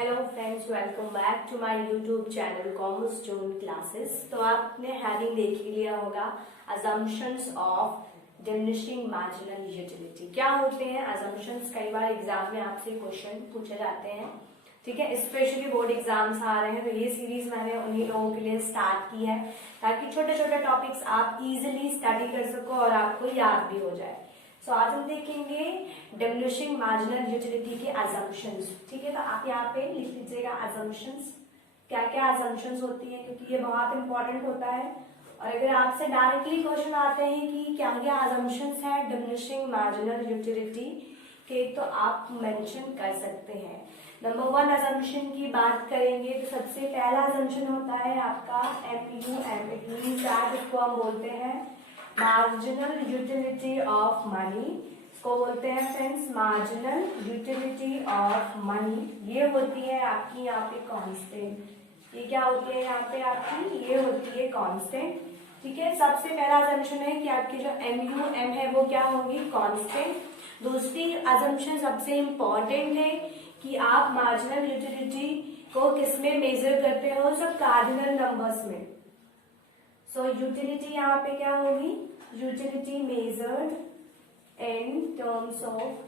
Hello friends, welcome back to my YouTube channel commerce zone classes. तो आपने heading देख ही लिया होगा, assumptions of diminishing marginal utility. क्या होते हैं अजम्पशंस? कई बार एग्जाम में आपसे क्वेश्चन पूछे जाते हैं, ठीक है। स्पेशली बोर्ड एग्जाम्स आ रहे हैं, तो ये सीरीज मैंने उन्हीं लोगों के लिए स्टार्ट की है ताकि छोटे छोटे टॉपिक्स आप इजिली स्टडी कर सको और आपको याद भी हो जाए। सो आज हम देखेंगे डिमिनिशिंग मार्जिनल यूटिलिटी के अजम्पशंस, ठीक है। तो आप यहाँ पे लिख लीजिएगा अजम्पशंस, क्या क्या अजम्पशंस होती है, क्योंकि ये बहुत इंपॉर्टेंट होता है। और अगर आपसे डायरेक्टली क्वेश्चन आते हैं कि क्या क्या अजम्पशंस है डिमिनिशिंग मार्जिनल यूटिलिटी के, तो आप मेंशन कर सकते हैं। नंबर 1 अजम्पशन की बात करेंगे तो सबसे पहला अजम्पशन होता है आपका MUM। इट मींस दैट, इसको हम बोलते हैं मार्जिनल यूटिलिटी ऑफ मनी। इसको बोलते हैं friends marginal utility of money. ये होती है आपकी यहाँ पे कांस्टेंट। ये क्या होती है यहाँ पे आपकी? ये होती है कांस्टेंट, ठीक है। सबसे पहला अजम्पशन है कि आपकी जो MUM है वो क्या होगी? कांस्टेंट। दूसरी अजम्पशन सबसे इंपॉर्टेंट है कि आप मार्जिनल यूटिलिटी को किसमें मेजर करते हो? सब कार्डिनल नंबर्स में। सो यूटिलिटी यहाँ पे क्या होगी? Utility measured in terms of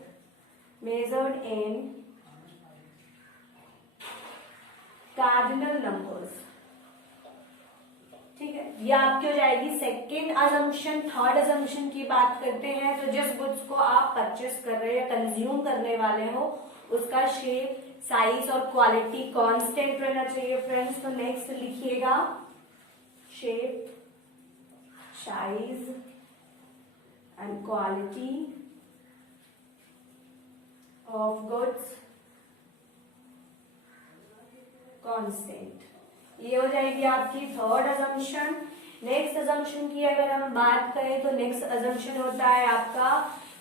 cardinal numbers, ठीक है। ये आपकी हो जाएगी सेकेंड अजम्पशन। थर्ड अजम्पशन की बात करते हैं तो जिस गुड्स को आप परचेस कर रहे हो या कंज्यूम करने वाले हो उसका शेप, साइज और क्वालिटी कांस्टेंट रहना चाहिए फ्रेंड्स। तो नेक्स्ट लिखिएगा shape, size and quality of goods constant. ये हो जाएगी आपकी थर्ड अजम्पशन। नेक्स्ट अजम्पशन की अगर हम बात करें तो नेक्स्ट अजम्पशन होता है आपका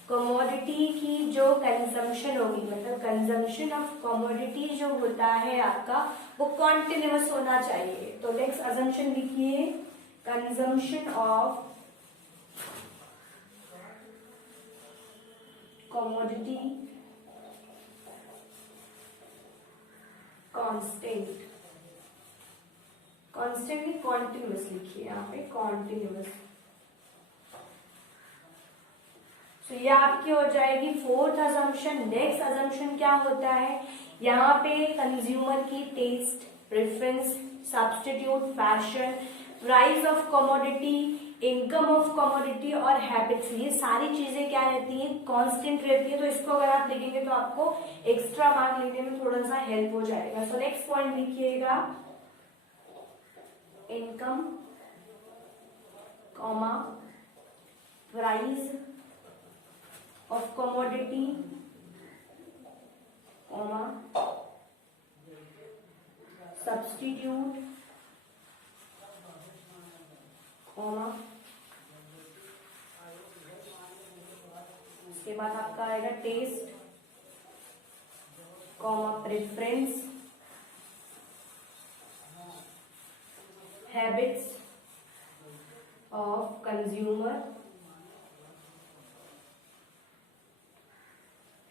कमोडिटी की जो कंजम्पशन होगी, मतलब कंजम्पशन ऑफ कमोडिटी जो होता है आपका वो कॉन्टिन्यूअस होना चाहिए। तो नेक्स्ट अजम्पशन लिखिए consumption of commodity constant. Constantly continuous लिखिए यहाँ पे, कॉन्टिन्यूअस। तो ये आपकी हो जाएगी फोर्थ अजम्पशन। नेक्स्ट अजम्पशन क्या होता है? यहाँ पे कंज्यूमर की taste, preference, substitute, fashion, price of commodity, income of commodity और हैबिट्स, ये सारी चीजें क्या रहती हैं? कांस्टेंट रहती है। तो इसको अगर आप लिखेंगे तो आपको एक्स्ट्रा मार्क लेने में थोड़ा सा हेल्प हो जाएगा। सो नेक्स्ट पॉइंट लिखिएगा income comma price of commodity comma substitute comma, उसके बाद आपका आएगा taste comma preference, habits of consumer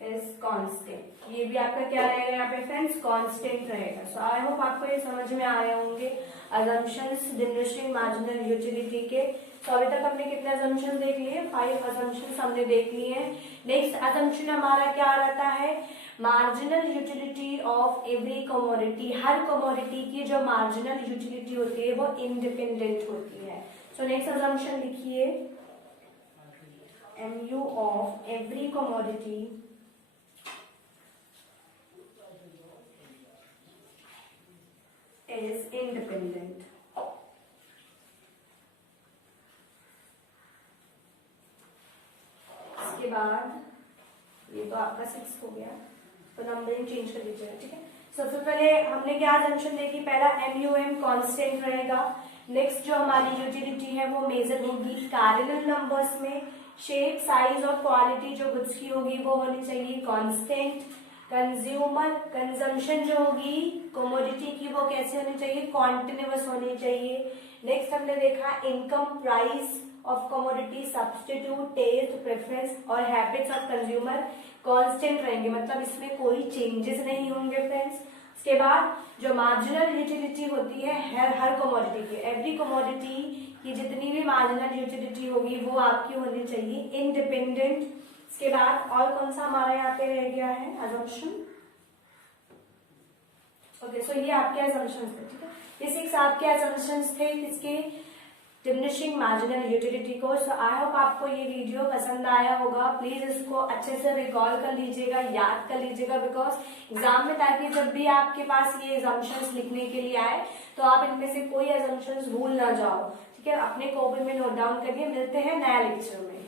is constant. ये भी आपका क्या रहेगा यहाँ पे फ्रेंड्स? कांस्टेंट रहेगा। सो आई होप आपको ये समझ में आ रहे होंगे अजम्पशंस डिमिनिशिंग मार्जिनल यूटिलिटी के। तो अभी तक हमने कितने अजम्पशन देख लिए? 5 अजम्पशन हमने देख लिए हैं। नेक्स्ट अजम्पशन हमारा क्या रहता है? Marginal utility of every commodity. Her commodity की जो मार्जिनल यूटिलिटी होती है वो इंडिपेंडेंट होती है। सो नेक्स्ट अजम्पशन लिखिए MU of every commodity is independent। इसके बाद ये तो आपका 6 हो गया, तो नंबरिंग चेंज कर दीजिएगा, ठीक है। सबसे पहले हमने क्या अजम्पशन देखी? पहला MUM कांस्टेंट रहेगा। नेक्स्ट जो हमारी यूटिलिटी है वो मेजर होगी कार्डिनल नंबर्स में। शेप, साइज और क्वालिटी जो गुड्स की होगी वो होनी चाहिए कांस्टेंट। कंज्यूमर कंजम्पशन जो होगी कमोडिटी की वो कैसे होनी चाहिए? कॉन्टिन्यूअस होनी चाहिए। नेक्स्ट हमने देखा income, price of commodity, substitute, taste, preference और हैबिट्स ऑफ कंज्यूमर कांस्टेंट रहेंगे, मतलब इसमें कोई चेंजेस नहीं होंगे फ्रेंड्स। इसके बाद जो मार्जिनल यूटिलिटी होती है हर कमोडिटी की, एवरी कमोडिटी की जितनी भी मार्जिनल यूटिलिटी होगी वो आपकी होनी चाहिए इंडिपेंडेंट। इसके बाद और कौन सा हमारा यहाँ पे रह गया है अजम्पशन। ओके, सो ये आपके assumptions थे, ठीक है। ये 6 आपके assumptions थे किसके, डिमिनिशिंग मार्जिनल यूटिलिटी को। सो आई होप आपको ये वीडियो पसंद आया होगा। प्लीज इसको अच्छे से रिकॉल कर लीजिएगा, याद कर लीजिएगा, बिकॉज एग्जाम में, ताकि जब भी आपके पास ये assumptions लिखने के लिए आए तो आप इनमें से कोई assumptions भूल ना जाओ, ठीक है। अपने कॉपी में नोट डाउन करिए। मिलते हैं नया लेक्चर में।